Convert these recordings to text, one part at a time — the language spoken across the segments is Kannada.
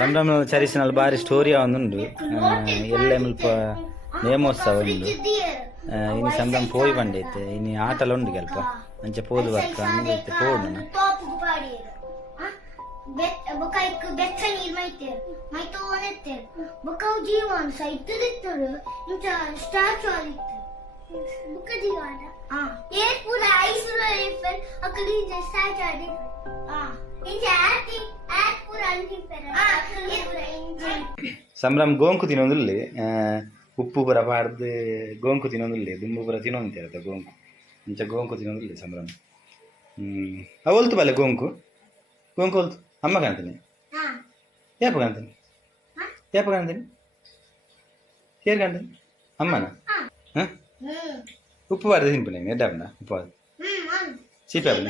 ಸಂಭ್ರಮ ಚರಿಸಿನಲ್ಲಿ ಬಾರಿ ಸ್ಟೋರಿ ಅವನುಂಡು ಎಲ್ಲ ಮುಲ್ಪ ನೇಮೋತ್ಸವ ಉಂಡು ಇನ್ನು ಸಂಭ್ರಮ ಪೋಯಿ ಬಂಡೈತೆ ಇನ್ನು ಆಟಲ ಉಂಡು ಸ್ವಲ್ಪ ಅಂಚೆ ಪೋದು ಬರ್ಕ ಅಂದೈತೆ ಪೋಡು ಸಂಭ್ರಮ ಗೋಂಕು ತಿನ್ನೋದಿಲ್ಲ ಉಪ್ಪು ಪುರ ಪಾಡ್ದು ಗೋಂಕು ತಿನ್ನೋದಿಲ್ಲ ದುಂಬು ಪುರ ತಿನ್ನೋಂತಿರತ್ತೆ ಗೋಂಕು ಇಂಚ ಗೋಂಕು ತಿನ್ನೋದಿಲ್ಲ ಸಂಭ್ರಮ ಹೊಲ್ತು ಬಲ್ಲ ಗೋಂಕು ಗೋಂಕು ಹೊಲ್ತು ಅಮ್ಮ ಕಾಣ್ತೀನಿ ಯಾಪ ಕಾಣ್ತೀನಿ ಯಾಪ ಕಾಣ್ತೀನಿ ಹೇರ್ ಕಾಣ್ತೀನಿ ಅಮ್ಮನ ಹಾಂ ಉಪ್ಪು ಬಾರ್ದು ತಿನ್ಪು ನೀನು ಎಡ್ಡಾಪನ ಉಪ್ಪು ಬಾರ್ದು ಚೀಪಾಪನ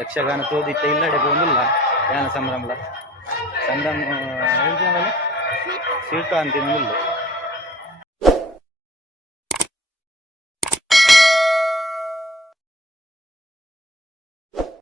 ಯಕ್ಷಗಾನ ತೋದಿತ್ತ ಇಲ್ಲಡೆ ಬಂದಿಲ್ಲ ಯಾನ ಸಂಭ್ರಮಲ ಸಂಭ್ರಮ ಶಿಲ್ಪ ಅಂತಿಲ್ಲ